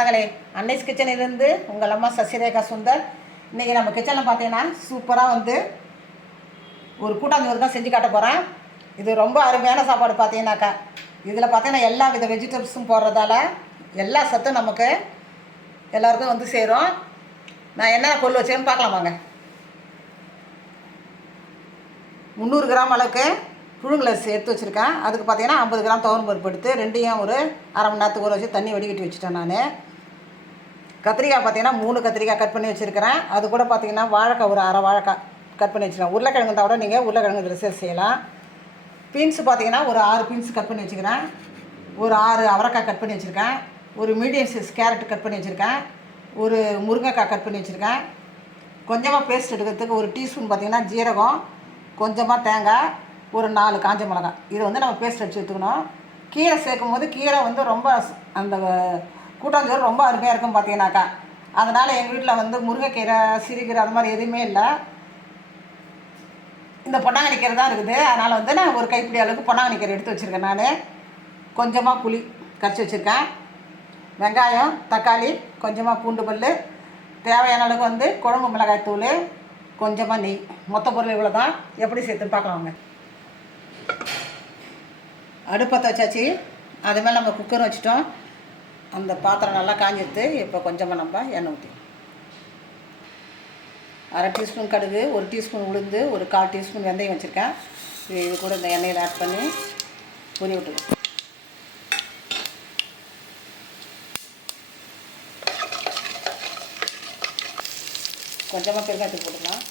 சொந்தங்களே, அன்னைஸ் கிச்சனிலிருந்து உங்கள் அம்மா சசிரேகா சுந்தர். இன்றைக்கி நம்ம கிச்சனில் பார்த்தீங்கன்னா சூப்பராக வந்து ஒரு கூட்டாஞ்சோறு தான் செஞ்சு காட்ட போகிறேன். இது ரொம்ப அருமையான சாப்பாடு. பார்த்தீங்கன்னாக்கா இதில் பார்த்தீங்கன்னா எல்லா வித வெஜிடபிள்ஸும் போடுறதால எல்லா சத்தும் நமக்கு எல்லாருக்கும் வந்து சேரும். நான் என்ன பொருள் வச்சேன்னு பார்க்கலாமாங்க. 300 கிராம் அளவுக்கு புழுங்கல் அரிசி எடுத்து வச்சுருக்கேன். அதுக்கு பார்த்தீங்கன்னா 50 கிராம் துவரம் பருப்பு எடுத்து ரெண்டையும் ஒரு அரை மணி நேரத்துக்கு ஊற வச்சு தண்ணி வடிகட்டி வச்சுட்டேன். நான் கத்திரிக்காய் பார்த்தீங்கன்னா 3 கத்திரிக்காய் கட் பண்ணி வச்சுருக்கிறேன். அது கூட பார்த்தீங்கன்னா வாழைக்காய் ஒரு அரை வாழைக்காய் கட் பண்ணி வச்சுருக்கேன். உருளைக்கிழங்கு தான் கூட நீங்கள் உருளைக்கிழங்கு இதில் செய்யலாம். பீன்ஸு பார்த்தீங்கன்னா ஒரு 6 பீன்ஸ் கட் பண்ணி வச்சுக்கிறேன். ஒரு 6 அவரைக்காய் கட் பண்ணி வச்சுருக்கேன். ஒரு மீடியம் சைஸ் கேரட் கட் பண்ணி வச்சுருக்கேன். ஒரு முருங்கைக்காய் கட் பண்ணி வச்சுருக்கேன். கொஞ்சமாக பேஸ்ட் எடுக்கிறதுக்கு ஒரு டீஸ்பூன் பார்த்தீங்கன்னா ஜீரகம், கொஞ்சமாக தேங்காய், ஒரு 4 காஞ்ச மிளகாய். இதை வந்து நம்ம பேஸ்ட் அடித்து எடுத்துக்கணும். கீரை சேர்க்கும் போது கீரை வந்து ரொம்ப அந்த கூட்டாஞ்சோறு ரொம்ப அருமையாக இருக்கும் பார்த்தீங்கன்னாக்கா. அதனால் எங்கள் வீட்டில் வந்து முருங்கைக்கீரை, சிறுகீரை அது மாதிரி எதுவுமே இல்லை. இந்த பொன்னாங்கண்ணி கீரை தான் இருக்குது. அதனால் வந்து நான் ஒரு கைப்பிடி அளவுக்கு பொன்னாங்கண்ணி கீரை எடுத்து வச்சுருக்கேன். நான் கொஞ்சமாக புளி கரைச்சி வச்சுருக்கேன். வெங்காயம், தக்காளி, கொஞ்சமாக பூண்டு பல், தேவையான அளவுக்கு வந்து குழம்பு மிளகாய் தூள், கொஞ்சமாக நெய். மொத்த பொருள் இவ்வளோ தான். எப்படி சேர்த்துன்னு பார்க்கலாங்க. அடுப்பத்தை வச்சாச்சு. அதுமாதிரி நம்ம குக்கர் வச்சுட்டோம். அந்த பாத்திரம் நல்லா காஞ்சிடுது. இப்போ கொஞ்சமாக நம்ம எண்ணெய் ஊற்றி அரை டீஸ்பூன் கடுகு, ஒரு டீஸ்பூன் உளுந்து, ஒரு 1/4 டீஸ்பூன் வெந்தயம் வச்சுருக்கேன். இது கூட இந்த எண்ணெயில் ஆட் பண்ணி பொரி விட்டுருக்கேன். கொஞ்சமாக பெருங்காயத்தூள் போட்டுக்கலாம்.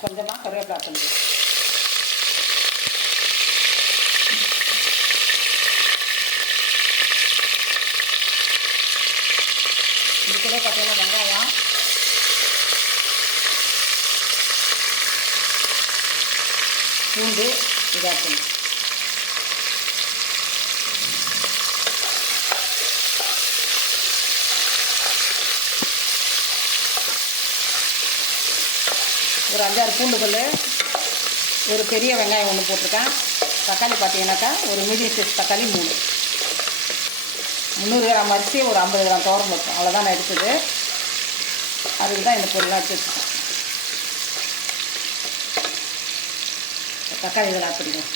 கொஞ்சமாக கருவேப்பிலை ஆட் பண்ணுறேன். இதுக்குள்ளே பார்த்தீங்கன்னா வெங்காயம், பூண்டு இதை ஆட் பண்ணி ஒரு 5-6 பூண்டு பல், ஒரு பெரிய வெங்காயம் ஒன்று போட்டிருக்கேன். தக்காளி பார்த்தீங்கன்னாக்கா ஒரு மீடியம் சைஸ் தக்காளி 3. 300 கிராம் அரிசி, ஒரு 50 கிராம் துவரம் பருப்பு, அவ்வளோதான் நான் எடுத்தது. அதுக்கு தான் இந்த பொருளாக எடுத்து வச்சுருக்கேன். தக்காளி இதில் ஆட் பண்ணிக்கணும்.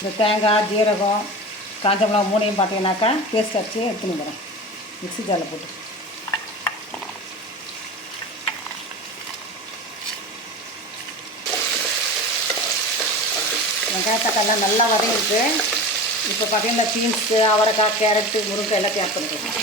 இந்த தேங்காய், ஜீரகம், காஞ்ச மிளகா 3ஐயும் பார்த்தீங்கன்னாக்கா பேஸ்ட் அடித்து எடுத்துன்னு போகிறேன். மிக்ஸி ஜாரில் போட்டு வெங்காய தக்காளிலாம் நல்லா வதங்கிட்டு இப்போ பார்த்தீங்கன்னா பீன்ஸு, அவரைக்காய், கேரட்டு, முருங்கை எல்லாத்தையும் ஆட் பண்ணிக்கலாம்.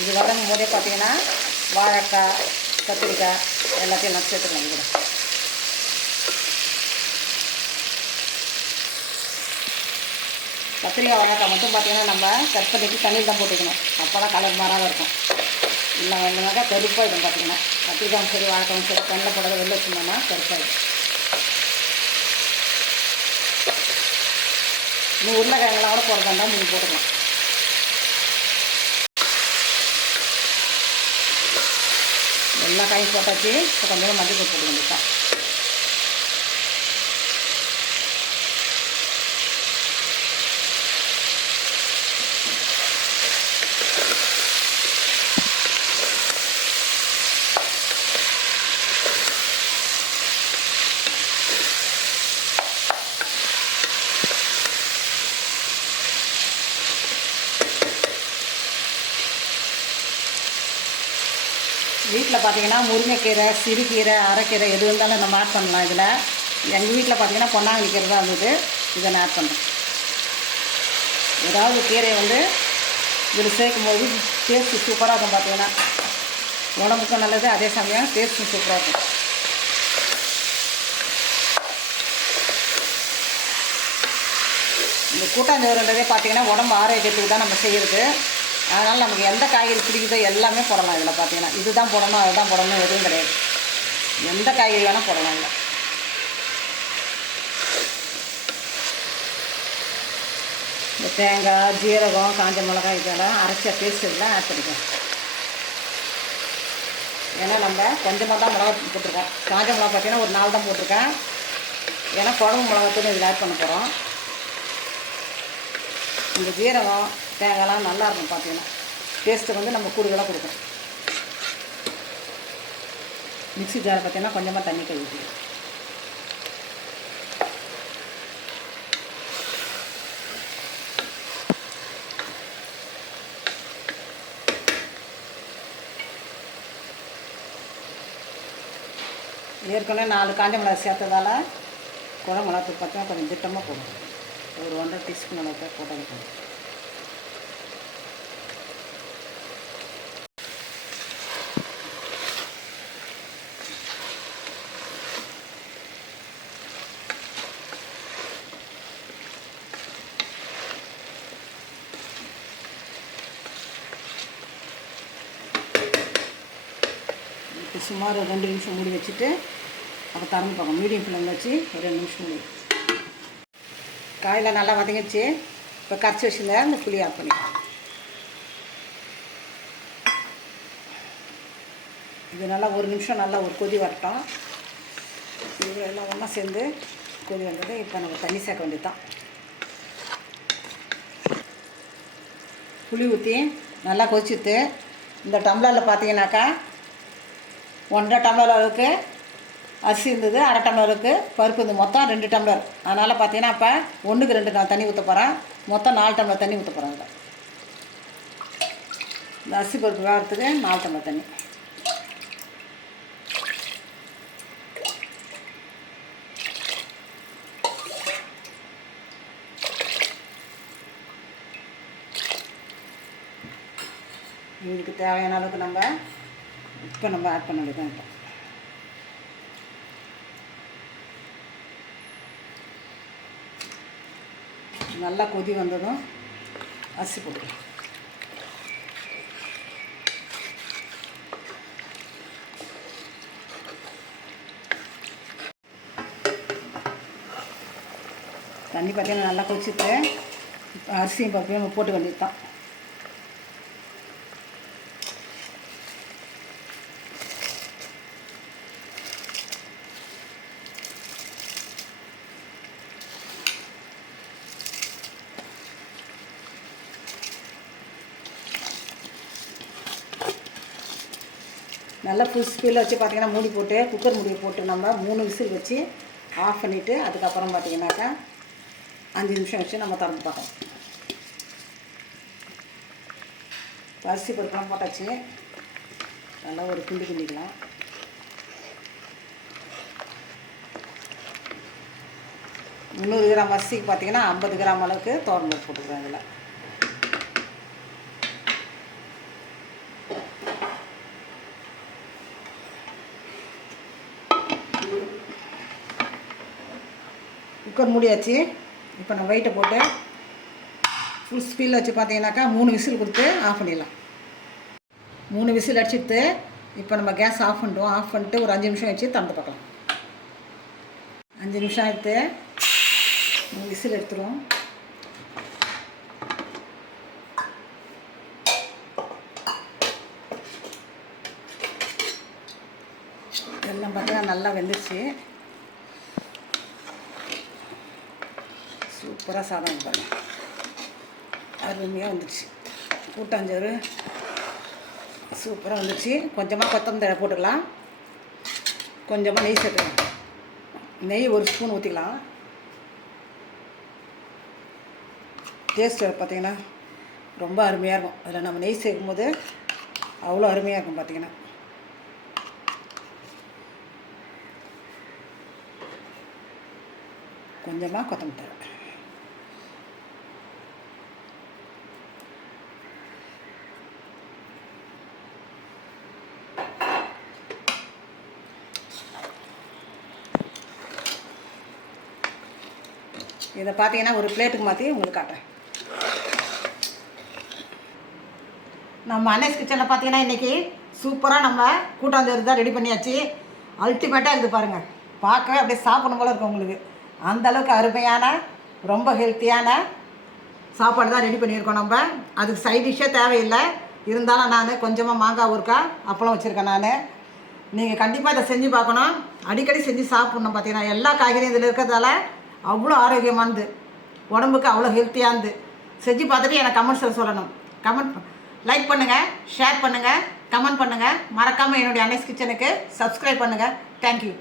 இது வதங்கும் போதே பார்த்தீங்கன்னா வாழைக்காய், கத்திரிக்காய் எல்லாத்தையும் நான் சேர்த்துக்கலாம். இது கத்திரிக்காய், வாழைக்காய் மட்டும் பார்த்தீங்கன்னா நம்ம கட் பண்ணிவிட்டு தண்ணியில் தான் போட்டுக்கணும். அப்போ தான் கலர் மாறாமல் இருக்கும். இல்லை வேணுனாக்கா கருப்பாயிடும். பார்த்தீங்கன்னா கத்திரிக்காயும் சரி வாழைக்காயும் சரி தண்ணியில் போடுறத வெளில வச்சுருந்தோம்னா கருப்பாயிடும். இன்னும் உருளைக்கிழங்குலாம் கூட போடுறதா இருந்தால் நீங்கள் போட்டுக்கலாம். எல்லா காயும் போட்டாச்சு. இப்போ கொஞ்சமாக மஞ்சள் போட்டு வேண்டியதான். வீட்டில் பார்த்தீங்கன்னா முருங்கைக்கீரை, சிறுகீரை, அரைக்கீரை எது இருந்தாலும் நம்ம ஆட் பண்ணலாம். இதில் எங்கள் வீட்டில் பார்த்தீங்கன்னா பொன்னாங்கண்ணி கீரை தான் இருந்தது. இதை நான் ஆட் பண்ணுறேன். ஏதாவது கீரையை வந்து இதில் சேர்க்கும்போது டேஸ்ட்டு சூப்பராக இருக்கும். பார்த்தீங்கன்னா உடம்புக்கும் நல்லது, அதே சமயம் டேஸ்ட்டும் சூப்பராக இருக்கும். இந்த கூட்டாஞ்சோறுன்றதே பார்த்திங்கன்னா உடம்பு ஆரோக்கியத்துக்கு தான் நம்ம செய்கிறது. அதனால் நமக்கு எந்த காய்கறி பிடிக்குதோ எல்லாமே போடலாம் இதில். பார்த்திங்கன்னா இதுதான் போடணும் அதுதான் போடணும் எதுவும் கிடையாது. எந்த காய்கறி வேணால் போடலாம் இல்லை. இந்த தேங்காய், ஜீரகம், காஞ்ச மிளகாய் இதெல்லாம் அரைச்ச பேஸ்ட் இதெல்லாம் ஆட் பண்ணிக்கலாம். ஏன்னா நம்ம கொஞ்சமாக தான் மிளகா போட்டிருக்கோம். காஞ்ச மிளகா பார்த்திங்கன்னா ஒரு 4 தான் போட்டிருக்கேன். ஏன்னா குழம்பு மிளகாத்தூள் இதில் ஆட் பண்ண போகிறோம். இந்த ஜீரகம் தேங்காய்லாம் நல்லாயிருக்கும். பார்த்திங்கன்னா டேஸ்ட்டு வந்து நம்ம கூடுதலாக கொடுக்கும். மிக்ஸி ஜாரை பார்த்திங்கன்னா கொஞ்சமாக தண்ணி கழுவி ஏற்கனவே 4 காஞ்ச மிளகாய் சேர்த்ததால் குழம்பு மிளகாத்தூள் பார்த்தீங்கன்னா கொஞ்சம் திட்டமாக போடும். ஒரு 1.5 டீஸ்பூன் அளவுக்கு போட்டால் போடும். இப்போ சுமார் ஒரு 2 நிமிஷம் மூடி வச்சுட்டு அப்புறம் திறந்து பார்க்கணும். மீடியம் ஃப்ளேமில் வச்சு ஒரு 2 நிமிஷம் மூடி. காயில் நல்லா வதங்கிச்சு. இப்போ கரைச்சி வச்சுருந்தா இந்த புளி ஆட் பண்ணிக்கலாம். இது நல்லா 1 நிமிஷம் நல்லா ஒரு கொதி வரட்டும். இது எல்லாம் ஒன்றா சேர்ந்து கொதி வந்தது. இப்போ நம்ம தண்ணி சேர்க்க வேண்டியது தான். புளி ஊற்றி நல்லா கொதிச்சுட்டு இந்த டம்ளரில் பார்த்தீங்கன்னாக்கா 1.5 டம்ளர் அளவுக்கு அரிசி இருந்தது, 1/2 டம்ளருக்கு பருப்பு இருந்தது, மொத்தம் 2 டம்ளர். அதனால் பார்த்தீங்கன்னா இப்போ 1க்கு 2 நான் தண்ணி ஊற்ற போகிறேன். மொத்தம் 4 டம்ளர் தண்ணி ஊற்ற போகிறேன். அதில் இந்த அரிசி பருப்பு வேகிறதுக்கு 4 டம்ளர் தண்ணி. இதுக்கு தேவையான அளவுக்கு நம்ம ஆட் பண்ண வேண்டியதான். இப்போ நல்லா கொதி வந்ததும் அரிசி போட்டுக்கலாம். தண்ணி பார்த்தீங்கன்னா நல்லா கொதிச்சுட்டு அரிசியும் பருப்பையும் நம்ம போட்டு வேண்டியது தான். நல்லா ஃபுல் ஸ்பீடில் வச்சு பார்த்திங்கன்னா மூடி போட்டு குக்கர் மூடியை போட்டு நம்ம 3 விசில் வச்சு ஆஃப் பண்ணிவிட்டு அதுக்கப்புறம் பார்த்திங்கனாக்கா 5 நிமிஷம் வச்சு நம்ம திறந்து பார்க்கலாம். அரிசி பருப்பெல்லாம் போட்டாச்சு. நல்லா ஒரு கிண்டிக்கலாம். முந்நூறு கிராம் அரிசிக்கு பார்த்திங்கன்னா 50 கிராம் அளவுக்கு துவரம்பருப்பு போட்டுக்கிறேன். இதில் குக்கர் மூடியாச்சு. இப்போ நம்ம வெயிட்டை போட்டு ஃபுல் ஸ்பீடில் வச்சு பார்த்தீங்கன்னாக்கா 3 விசில் கொடுத்து ஆஃப் பண்ணிடலாம். 3 விசில் அடிச்சுட்டு இப்போ நம்ம கேஸ் ஆஃப் பண்ணிட்டோம். ஆஃப் பண்ணிட்டு ஒரு 5 நிமிஷம் வச்சு திறந்து பார்க்கலாம். 5 நிமிஷம் எடுத்து 3 விசில் எடுத்துருவோம். எல்லாம் பார்த்தீங்கன்னா நல்லா வெந்துருச்சு. சூப்பராக சாதம் பாருங்கள், அருமையாக வந்துடுச்சு. கூட்டாஞ்சோறு சூப்பராக வந்துடுச்சு. கொஞ்சமாக கொத்தமல்லி தழை போட்டுக்கலாம். கொஞ்சமாக நெய் சேர்த்துக்கலாம். நெய் 1 ஸ்பூன் ஊற்றிக்கலாம். டேஸ்ட்டு பார்த்திங்கன்னா ரொம்ப அருமையாக இருக்கும். அதில் நம்ம நெய் சேர்க்கும்போது அவ்வளோ அருமையாக இருக்கும். பார்த்திங்கன்னா கொஞ்சமாக கொத்தமல்லி தழை. இதை பார்த்தீங்கன்னா ஒரு பிளேட்டுக்கு மாற்றி உங்களுக்கு காட்டுறேன். நம்ம அன்னைஸ் கிச்சனில் பார்த்தீங்கன்னா இன்றைக்கி சூப்பராக நம்ம கூட்டாஞ்சோறு தான் ரெடி பண்ணியாச்சு. அல்டிமேட்டாக இருக்குது பாருங்கள். பார்க்கவே அப்படியே சாப்பிடணும் போல இருக்கும் உங்களுக்கு. அந்தளவுக்கு அருமையான ரொம்ப ஹெல்த்தியான சாப்பாடு தான் ரெடி பண்ணியிருக்கோம். நம்ம அதுக்கு சைட் டிஷ்ஷே தேவையில்லை. இருந்தாலும் நான் கொஞ்சமாக மாங்காய் ஊறுக்காய் அப்பளம் வச்சுருக்கேன். நான் நீங்கள் கண்டிப்பாக இதை செஞ்சு பார்க்கணும். அடிக்கடி செஞ்சு சாப்பிட்ணும். பார்த்தீங்கன்னா எல்லா காய்கறியும் இதில் இருக்கிறதால அவ்வளோ ஆரோக்கியமானது, உடம்புக்கு அவ்வளோ ஹெல்த்தியானது. செஞ்சு பார்த்துட்டு எனக்கு கமெண்ட்ஸில் சொல்லணும். லைக் பண்ணுங்கள், ஷேர் பண்ணுங்கள், கமெண்ட் பண்ணுங்கள். மறக்காமல் என்னுடைய அன்னைஸ் கிச்சனுக்கு சப்ஸ்கிரைப் பண்ணுங்கள். தேங்க்யூ.